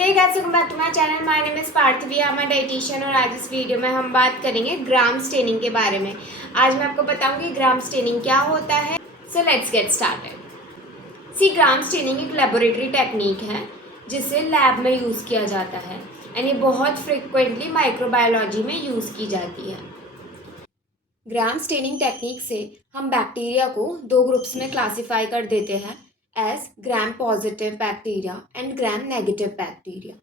Hey guys, welcome back to my channel. My name is Parthvi, I am a dietitian और आज इस video में हम बात करेंगे ग्राम स्टेनिंग के बारे में। आज मैं आपको बताऊंगी ग्राम स्टेनिंग क्या होता है। So let's get started. See, gram staining एक लेबोरेटरी टेक्निक है जिसे लैब में यूज़ किया जाता है एंड ये बहुत फ्रिक्वेंटली माइक्रोबायोलॉजी में यूज़ की जाती है। ग्राम स्टेनिंग टेक्निक से हम बैक्टीरिया को दो ग्रुप्स में क्लासीफाई कर देते हैं as gram positive bacteria and gram negative bacteria.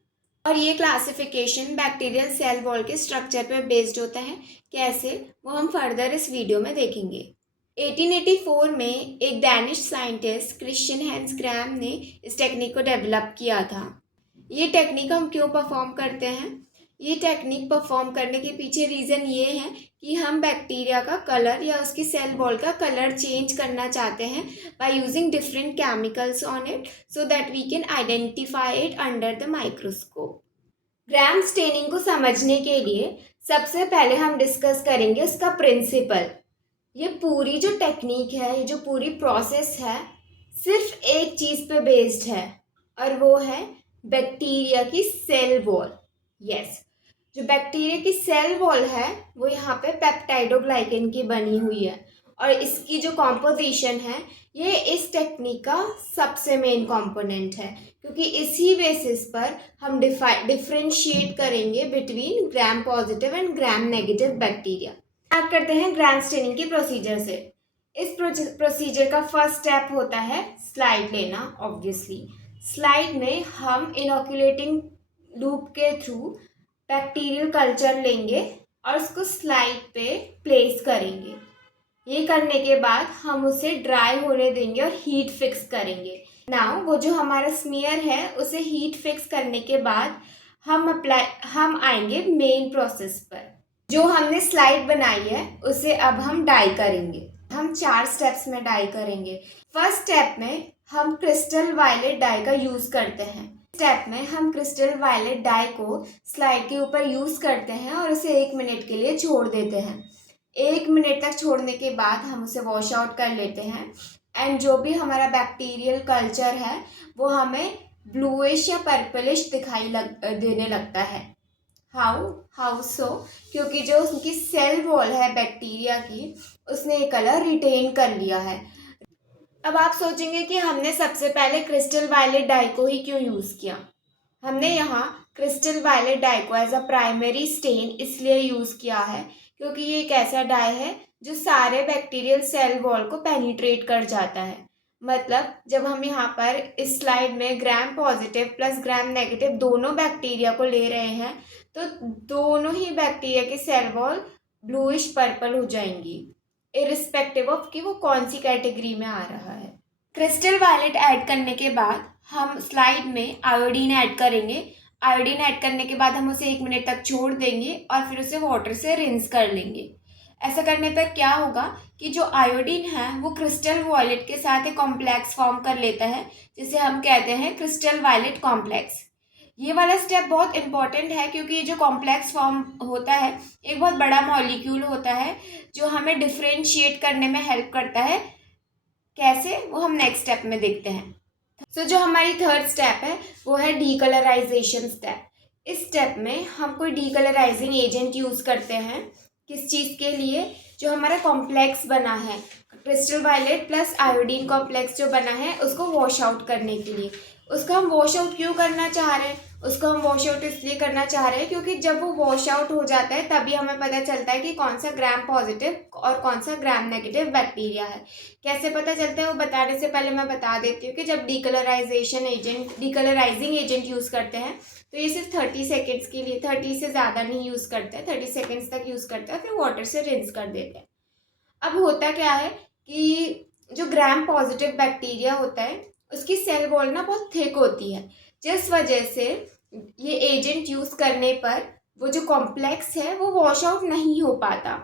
और ये क्लासिफिकेशन बैक्टीरियल सेल वॉल के स्ट्रक्चर पर बेस्ड होता है। कैसे, वो हम फर्दर इस वीडियो में देखेंगे। 1884 में एक डैनिश साइंटिस्ट क्रिश्चियन हैंस ग्राम ने इस टेक्निक को डेवलप किया था। ये टेक्निक हम क्यों परफॉर्म करते हैं? ये टेक्निक परफॉर्म करने के पीछे रीज़न ये है कि हम बैक्टीरिया का कलर या उसकी सेल वॉल का कलर चेंज करना चाहते हैं by using different chemicals on it so that we can identify it under the microscope. Gram staining को समझने के लिए सबसे पहले हम डिस्कस करेंगे उसका प्रिंसिपल। ये पूरी जो टेक्निक है, ये जो पूरी प्रोसेस है, सिर्फ एक चीज़ पे बेस्ड है और वो है बैक्टीरिया की सेल वॉल। यस, जो बैक्टीरिया की सेल वॉल है वो यहाँ पे पेप्टाइडोग्लाइकेन की बनी हुई है और इसकी जो कॉम्पोजिशन है ये इस टेक्निक का सबसे मेन कंपोनेंट है, क्योंकि इसी बेसिस पर हम डिफरेंशिएट करेंगे between gram positive and gram negative bacteria. Start करते हैं ग्राम स्टेनिंग के प्रोसीजर से। इस प्रोसीजर का फर्स्ट स्टेप होता है स्लाइड लेना। ऑब्वियसली स्लाइड में हम इनोकुलेटिंग लूप के थ्रू बैक्टीरियल कल्चर लेंगे और उसको स्लाइड पे प्लेस करेंगे। ये करने के बाद हम उसे ड्राई होने देंगे और हीट फिक्स करेंगे। नाउ वो जो हमारा स्मीयर है उसे हीट फिक्स करने के बाद हम आएंगे मेन प्रोसेस पर। जो हमने स्लाइड बनाई है उसे अब हम डाई करेंगे। हम 4 स्टेप्स में डाई करेंगे। फर्स्ट स्टेप में हम क्रिस्टल वायलेट डाई का यूज़ करते हैं। स्टेप में हम क्रिस्टल वायलेट डाई को स्लाइड के ऊपर यूज़ करते हैं और उसे 1 मिनट के लिए छोड़ देते हैं। 1 मिनट तक छोड़ने के बाद हम उसे वॉश आउट कर लेते हैं एंड जो भी हमारा बैक्टीरियल कल्चर है वो हमें ब्लूइश या पर्पलिश दिखाई देने लगता है। How so? क्योंकि जो उसकी सेल वॉल है बैक्टीरिया की, उसने ये कलर रिटेन कर लिया है। अब आप सोचेंगे कि हमने सबसे पहले क्रिस्टल वायलेट डाई को ही क्यों यूज़ किया। हमने यहाँ क्रिस्टल वायलेट डाई को एज अ प्राइमरी स्टेन इसलिए यूज़ किया है क्योंकि ये एक ऐसा डाई है जो सारे बैक्टीरियल सेल वॉल को पेनिट्रेट कर जाता है। मतलब जब हम यहाँ पर इस स्लाइड में gram positive plus gram negative दोनों बैक्टीरिया को ले रहे हैं तो दोनों ही बैक्टीरिया की सेल वॉल ब्लूइश पर्पल हो जाएंगी, इरिस्पेक्टिव ऑफ कि वो कौन सी कैटेगरी में आ रहा है। क्रिस्टल वायलेट ऐड करने के बाद हम स्लाइड में आयोडीन ऐड करेंगे। आयोडीन ऐड करने के बाद हम उसे 1 मिनट तक छोड़ देंगे और फिर उसे वाटर से रिंस कर लेंगे। ऐसा करने पर क्या होगा कि जो आयोडीन है वो क्रिस्टल वायलेट के साथ एक कॉम्प्लेक्स फॉर्म कर लेता है जिसे हम कहते हैं क्रिस्टल वायलेट कॉम्प्लेक्स। ये वाला स्टेप बहुत इंपॉर्टेंट है क्योंकि ये जो कॉम्प्लेक्स फॉर्म होता है एक बहुत बड़ा मॉलिक्यूल होता है जो हमें डिफरेंशिएट करने में हेल्प करता है। कैसे, वो हम नेक्स्ट स्टेप में देखते हैं। सो जो हमारी थर्ड स्टेप है वो है डीकलराइजेशन स्टेप। इस स्टेप में हम कोई डीकलराइजिंग एजेंट यूज़ करते हैं। किस चीज़ के लिए? जो हमारा कॉम्प्लेक्स बना है crystal violet plus iodine complex जो बना है उसको वॉश आउट करने के लिए। उसको हम वॉश आउट क्यों करना चाह रहे हैं? उसको हम वॉश आउट इसलिए करना चाह रहे हैं क्योंकि जब वो वॉश आउट हो जाता है तभी हमें पता चलता है कि कौन सा ग्राम पॉजिटिव और कौन सा ग्राम नेगेटिव बैक्टीरिया है। कैसे पता चलता है वो बताने से पहले मैं बता देती हूँ कि जब डीकलराइजिंग एजेंट यूज़ करते हैं तो ये सिर्फ 30 सेकेंड्स के लिए, 30 से ज़्यादा नहीं यूज़ करते हैं, 30 सेकेंड्स तक यूज़ करते हैं, फिर वाटर से रिंस कर देते हैं। अब होता क्या है कि जो ग्राम पॉजिटिव बैक्टीरिया होता है उसकी सेल वॉल ना बहुत थिक होती है, जिस वजह से ये एजेंट यूज़ करने पर वो जो कॉम्प्लेक्स है वो वॉश आउट नहीं हो पाता।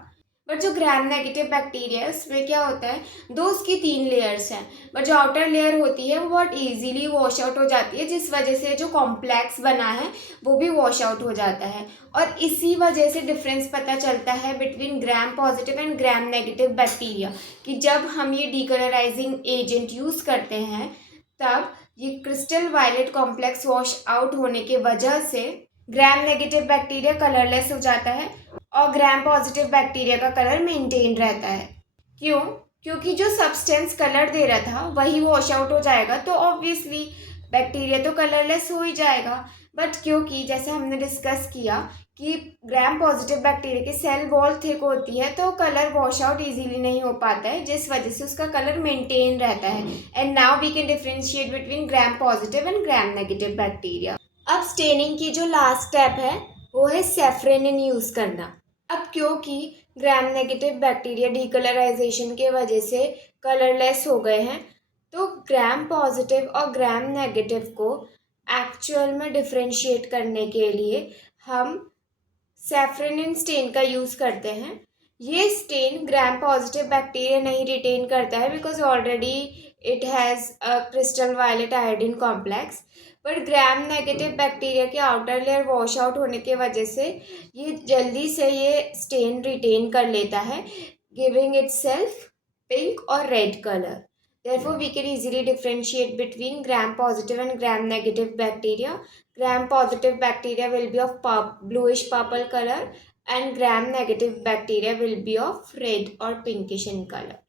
बट जो ग्राम नेगेटिव बैक्टीरिया है उसमें क्या होता है, दो उसकी 3 लेयर्स हैं, बट जो आउटर लेयर होती है वो बहुत इजीली वॉश आउट हो जाती है, जिस वजह से जो कॉम्प्लेक्स बना है वो भी वॉश आउट हो जाता है। और इसी वजह से डिफरेंस पता चलता है between gram positive and gram negative bacteria कि जब हम ये डीकलराइजिंग एजेंट यूज़ करते हैं तब ये crystal violet complex wash out होने की वजह से ग्राम नेगेटिव बैक्टीरिया कलरलेस हो जाता है और ग्राम पॉजिटिव बैक्टीरिया का कलर मेंटेन रहता है। क्यों? क्योंकि जो सब्सटेंस कलर दे रहा था वही वॉश आउट हो जाएगा, तो ऑब्वियसली बैक्टीरिया तो कलरलेस हो ही जाएगा। बट क्योंकि जैसे हमने डिस्कस किया कि ग्राम पॉजिटिव बैक्टीरिया की सेल वॉल थिक होती है तो कलर वॉश आउट ईजिली नहीं हो पाता है, जिस वजह से उसका कलर मेंटेन रहता है। And now we can differentiate between gram positive and gram negative bacteria. अब स्टेनिंग की जो लास्ट स्टेप है वो है सेफ्रेनिन यूज़ करना। अब क्योंकि ग्राम नेगेटिव बैक्टीरिया डीकलराइजेशन के वजह से कलरलेस हो गए हैं, तो ग्राम पॉजिटिव और ग्राम नेगेटिव को एक्चुअल में डिफ्रेंशिएट करने के लिए हम सेफ्रेनिन स्टेन का यूज़ करते हैं। ये स्टेन ग्राम पॉजिटिव बैक्टीरिया नहीं रिटेन करता है because already it has a crystal violet iodine complex, but gram negative bacteria के आउटर लेयर वॉश आउट होने की वजह से ये जल्दी से ये स्टेन रिटेन कर लेता है, गिविंग इटसेल्फ पिंक और red colour. Therefore, we can easily differentiate between gram-positive and gram-negative bacteria. Gram-positive bacteria will be of bluish purple color and gram-negative bacteria will be of red or pinkish in color.